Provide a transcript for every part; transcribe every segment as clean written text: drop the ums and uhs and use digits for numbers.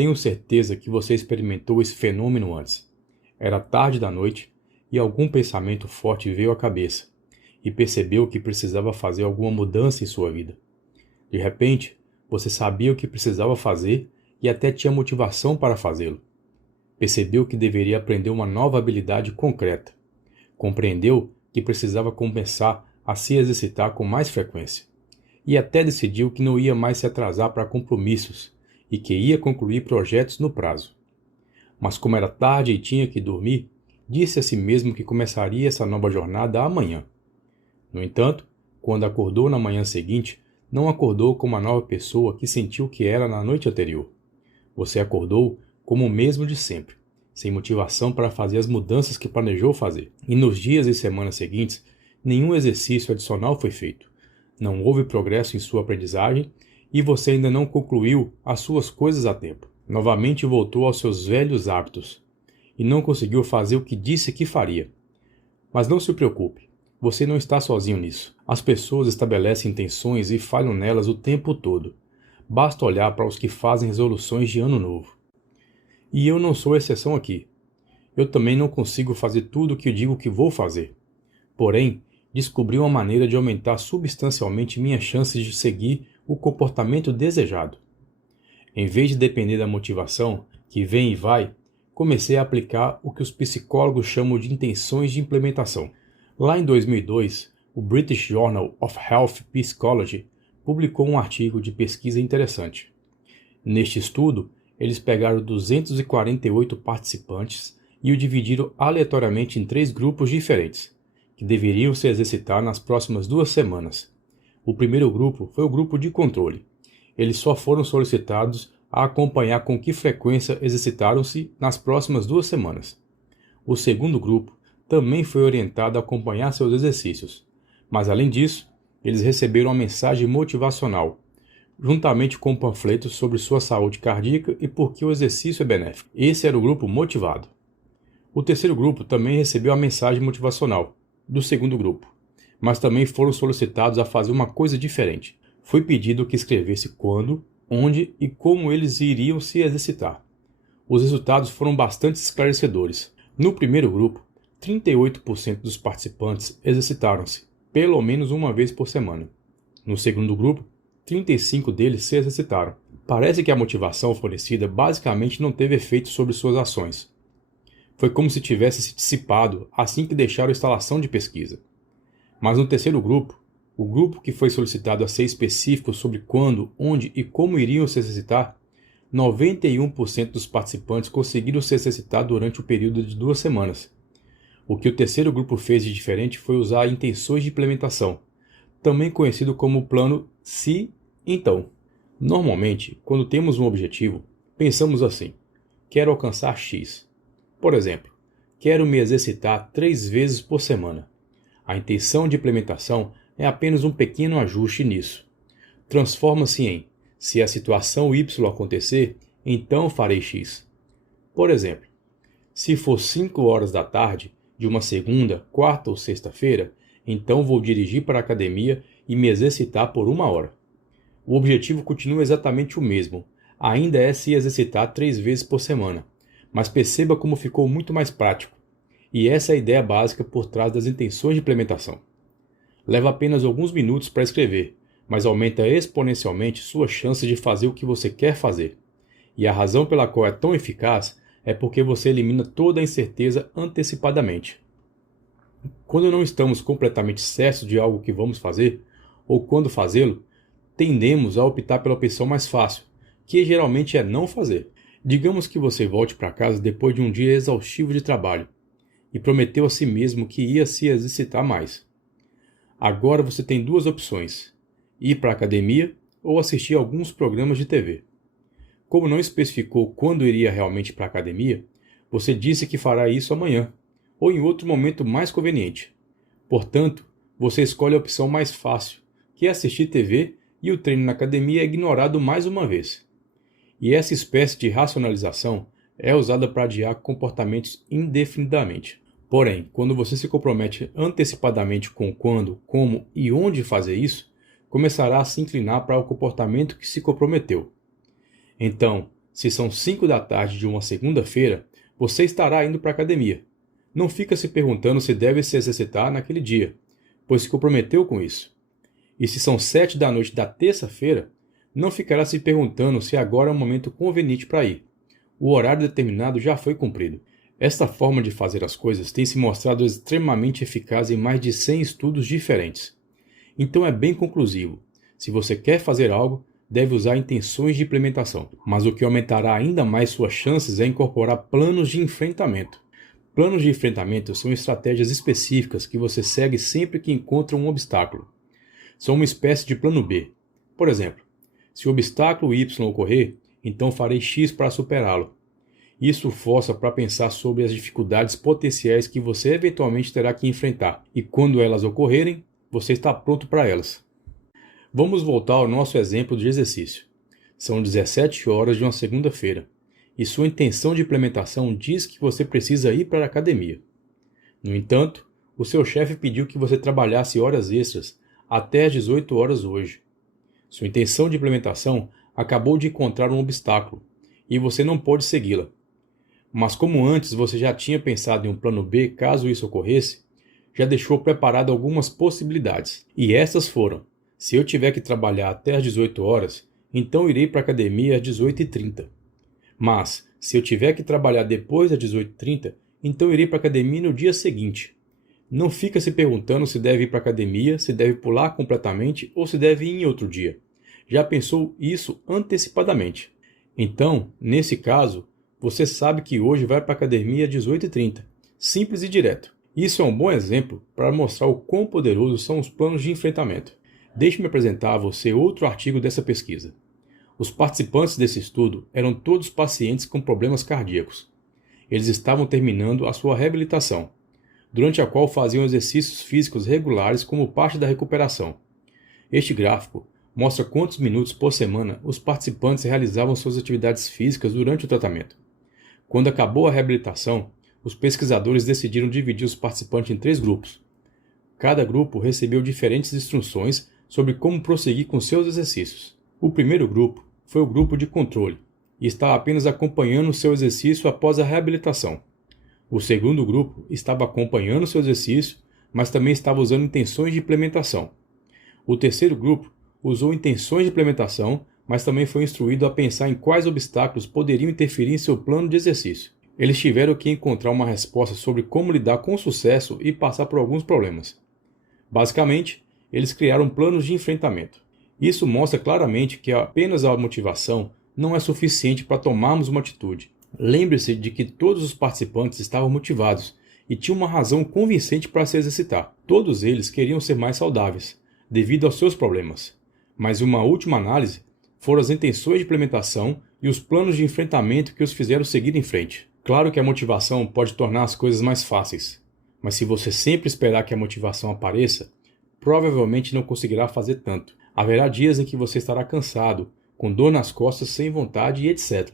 Tenho certeza que você experimentou esse fenômeno antes. Era tarde da noite e algum pensamento forte veio à cabeça e percebeu que precisava fazer alguma mudança em sua vida. De repente, você sabia o que precisava fazer e até tinha motivação para fazê-lo. Percebeu que deveria aprender uma nova habilidade concreta. Compreendeu que precisava começar a se exercitar com mais frequência. E até decidiu que não ia mais se atrasar para compromissos e que ia concluir projetos no prazo. Mas como era tarde e tinha que dormir, disse a si mesmo que começaria essa nova jornada amanhã. No entanto, quando acordou na manhã seguinte, não acordou como a nova pessoa que sentiu que era na noite anterior. Você acordou como o mesmo de sempre, sem motivação para fazer as mudanças que planejou fazer. E nos dias e semanas seguintes, nenhum exercício adicional foi feito. Não houve progresso em sua aprendizagem e você ainda não concluiu as suas coisas a tempo. Novamente voltou aos seus velhos hábitos e não conseguiu fazer o que disse que faria. Mas não se preocupe, você não está sozinho nisso. As pessoas estabelecem intenções e falham nelas o tempo todo. Basta olhar para os que fazem resoluções de ano novo. E eu não sou exceção aqui. Eu também não consigo fazer tudo o que eu digo que vou fazer. Porém, descobri uma maneira de aumentar substancialmente minhas chances de seguir o comportamento desejado. Em vez de depender da motivação, que vem e vai, comecei a aplicar o que os psicólogos chamam de intenções de implementação. Lá em 2002, o British Journal of Health Psychology publicou um artigo de pesquisa interessante. Neste estudo, eles pegaram 248 participantes e o dividiram aleatoriamente em 3 grupos diferentes, que deveriam se exercitar nas próximas 2 semanas. O primeiro grupo foi o grupo de controle. Eles só foram solicitados a acompanhar com que frequência exercitaram-se nas próximas 2 semanas. O segundo grupo também foi orientado a acompanhar seus exercícios, mas além disso, eles receberam uma mensagem motivacional, juntamente com um panfleto sobre sua saúde cardíaca e por que o exercício é benéfico. Esse era o grupo motivado. O terceiro grupo também recebeu a mensagem motivacional do segundo grupo, mas também foram solicitados a fazer uma coisa diferente. Foi pedido que escrevesse quando, onde e como eles iriam se exercitar. Os resultados foram bastante esclarecedores. No primeiro grupo, 38% dos participantes exercitaram-se, pelo menos uma vez por semana. No segundo grupo, 35% deles se exercitaram. Parece que a motivação fornecida basicamente não teve efeito sobre suas ações. Foi como se tivesse se dissipado assim que deixaram a instalação de pesquisa. Mas no terceiro grupo, o grupo que foi solicitado a ser específico sobre quando, onde e como iriam se exercitar, 91% dos participantes conseguiram se exercitar durante o período de 2 semanas. O que o terceiro grupo fez de diferente foi usar intenções de implementação, também conhecido como plano se, então. Normalmente, quando temos um objetivo, pensamos assim: quero alcançar X. Por exemplo, quero me exercitar 3 vezes por semana. A intenção de implementação é apenas um pequeno ajuste nisso. Transforma-se em: se a situação Y acontecer, então farei X. Por exemplo, se for 5 horas da tarde, de uma segunda, quarta ou sexta-feira, então vou dirigir para a academia e me exercitar por 1 hora. O objetivo continua exatamente o mesmo, ainda é se exercitar 3 vezes por semana, mas perceba como ficou muito mais prático. E essa é a ideia básica por trás das intenções de implementação. Leva apenas alguns minutos para escrever, mas aumenta exponencialmente suas chances de fazer o que você quer fazer. E a razão pela qual é tão eficaz é porque você elimina toda a incerteza antecipadamente. Quando não estamos completamente certos de algo que vamos fazer, ou quando fazê-lo, tendemos a optar pela opção mais fácil, que geralmente é não fazer. Digamos que você volte para casa depois de um dia exaustivo de trabalho, e prometeu a si mesmo que ia se exercitar mais. Agora você tem 2 opções: ir para a academia ou assistir a alguns programas de TV. Como não especificou quando iria realmente para a academia, você disse que fará isso amanhã, ou em outro momento mais conveniente. Portanto, você escolhe a opção mais fácil, que é assistir TV, e o treino na academia é ignorado mais uma vez. E essa espécie de racionalização é usada para adiar comportamentos indefinidamente. Porém, quando você se compromete antecipadamente com quando, como e onde fazer isso, começará a se inclinar para o comportamento que se comprometeu. Então, Se são 5 da tarde de uma segunda-feira, você estará indo para a academia. Não fica se perguntando se deve se exercitar naquele dia, pois se comprometeu com isso. E se são 7 da noite da terça-feira, não ficará se perguntando se agora é um momento conveniente para ir. O horário determinado já foi cumprido. Esta forma de fazer as coisas tem se mostrado extremamente eficaz em mais de 100 estudos diferentes. Então é bem conclusivo. Se você quer fazer algo, deve usar intenções de implementação. Mas o que aumentará ainda mais suas chances é incorporar planos de enfrentamento. Planos de enfrentamento são estratégias específicas que você segue sempre que encontra um obstáculo. São uma espécie de plano B. Por exemplo, se o obstáculo Y ocorrer, então farei X para superá-lo. Isso força para pensar sobre as dificuldades potenciais que você eventualmente terá que enfrentar, e quando elas ocorrerem, você está pronto para elas. Vamos voltar ao nosso exemplo de exercício. São 17 horas de uma segunda-feira, e sua intenção de implementação diz que você precisa ir para a academia. No entanto, o seu chefe pediu que você trabalhasse horas extras até às 18 horas hoje. Sua intenção de implementação acabou de encontrar um obstáculo, e você não pode segui-la. Mas como antes você já tinha pensado em um plano B caso isso ocorresse, já deixou preparado algumas possibilidades. E essas foram: se eu tiver que trabalhar até às 18 horas, então irei para a academia às 18h30. Mas, se eu tiver que trabalhar depois das 18h30, então irei para a academia no dia seguinte. Não fica se perguntando se deve ir para a academia, se deve pular completamente ou se deve ir em outro dia. Já pensou isso antecipadamente. Então, nesse caso, você sabe que hoje vai para a academia às 18h30. Simples e direto. Isso é um bom exemplo para mostrar o quão poderosos são os planos de enfrentamento. Deixe-me apresentar a você outro artigo dessa pesquisa. Os participantes desse estudo eram todos pacientes com problemas cardíacos. Eles estavam terminando a sua reabilitação, durante a qual faziam exercícios físicos regulares como parte da recuperação. Este gráfico mostra quantos minutos por semana os participantes realizavam suas atividades físicas durante o tratamento. Quando acabou a reabilitação, os pesquisadores decidiram dividir os participantes em 3 grupos. Cada grupo recebeu diferentes instruções sobre como prosseguir com seus exercícios. O primeiro grupo foi o grupo de controle, e estava apenas acompanhando seu exercício após a reabilitação. O segundo grupo estava acompanhando seu exercício, mas também estava usando intenções de implementação. O terceiro grupo usou intenções de implementação, mas também foi instruído a pensar em quais obstáculos poderiam interferir em seu plano de exercício. Eles tiveram que encontrar uma resposta sobre como lidar com sucesso e passar por alguns problemas. Basicamente, eles criaram planos de enfrentamento. Isso mostra claramente que apenas a motivação não é suficiente para tomarmos uma atitude. Lembre-se de que todos os participantes estavam motivados e tinham uma razão convincente para se exercitar. Todos eles queriam ser mais saudáveis, devido aos seus problemas. Mas uma última análise foram as intenções de implementação e os planos de enfrentamento que os fizeram seguir em frente. Claro que a motivação pode tornar as coisas mais fáceis, mas se você sempre esperar que a motivação apareça, provavelmente não conseguirá fazer tanto. Haverá dias em que você estará cansado, com dor nas costas, sem vontade e etc.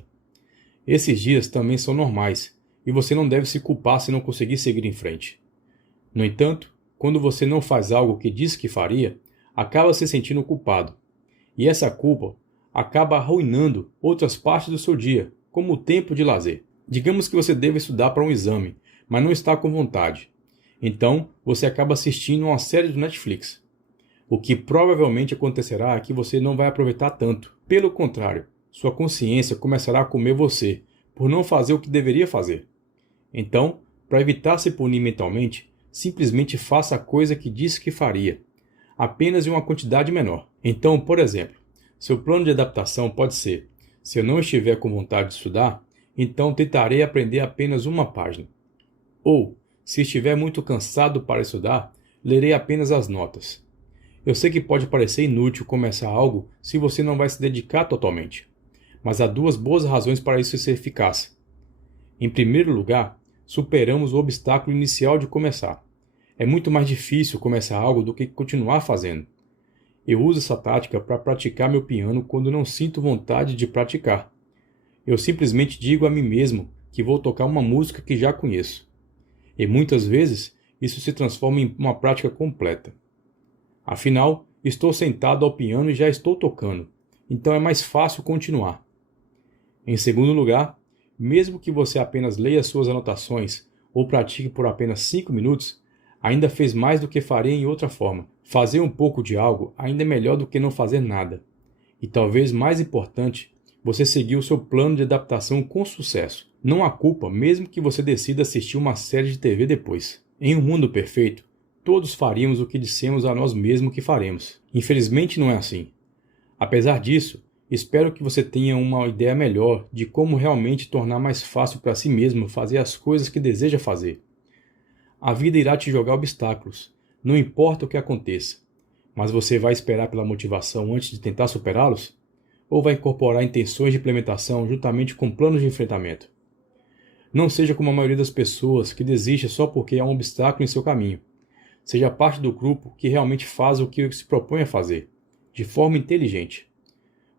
Esses dias também são normais, e você não deve se culpar se não conseguir seguir em frente. No entanto, quando você não faz algo que disse que faria, acaba se sentindo culpado. E essa culpa acaba arruinando outras partes do seu dia, como o tempo de lazer. Digamos que você deve estudar para um exame, mas não está com vontade. Então, você acaba assistindo uma série do Netflix. O que provavelmente acontecerá é que você não vai aproveitar tanto. Pelo contrário, sua consciência começará a comer você, por não fazer o que deveria fazer. Então, para evitar se punir mentalmente, simplesmente faça a coisa que disse que faria, apenas em uma quantidade menor. Então, por exemplo, seu plano de adaptação pode ser: se eu não estiver com vontade de estudar, então tentarei aprender apenas uma página. Ou, se estiver muito cansado para estudar, lerei apenas as notas. Eu sei que pode parecer inútil começar algo se você não vai se dedicar totalmente, mas há 2 boas razões para isso ser eficaz. Em primeiro lugar, superamos o obstáculo inicial de começar. É muito mais difícil começar algo do que continuar fazendo. Eu uso essa tática para praticar meu piano quando não sinto vontade de praticar. Eu simplesmente digo a mim mesmo que vou tocar uma música que já conheço. E muitas vezes isso se transforma em uma prática completa. Afinal, estou sentado ao piano e já estou tocando, então é mais fácil continuar. Em segundo lugar, mesmo que você apenas leia suas anotações ou pratique por apenas 5 minutos, ainda fez mais do que faria em outra forma. Fazer um pouco de algo ainda é melhor do que não fazer nada. E talvez mais importante, você seguiu o seu plano de adaptação com sucesso. Não há culpa, mesmo que você decida assistir uma série de TV depois. Em um mundo perfeito, todos faríamos o que dissemos a nós mesmos que faremos. Infelizmente não é assim. Apesar disso, espero que você tenha uma ideia melhor de como realmente tornar mais fácil para si mesmo fazer as coisas que deseja fazer. A vida irá te jogar obstáculos, não importa o que aconteça. Mas você vai esperar pela motivação antes de tentar superá-los? Ou vai incorporar intenções de implementação juntamente com planos de enfrentamento? Não seja como a maioria das pessoas que desiste só porque há um obstáculo em seu caminho. Seja parte do grupo que realmente faz o que se propõe a fazer, de forma inteligente.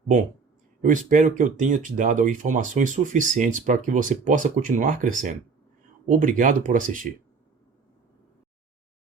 Bom, eu espero que eu tenha te dado informações suficientes para que você possa continuar crescendo. Obrigado por assistir.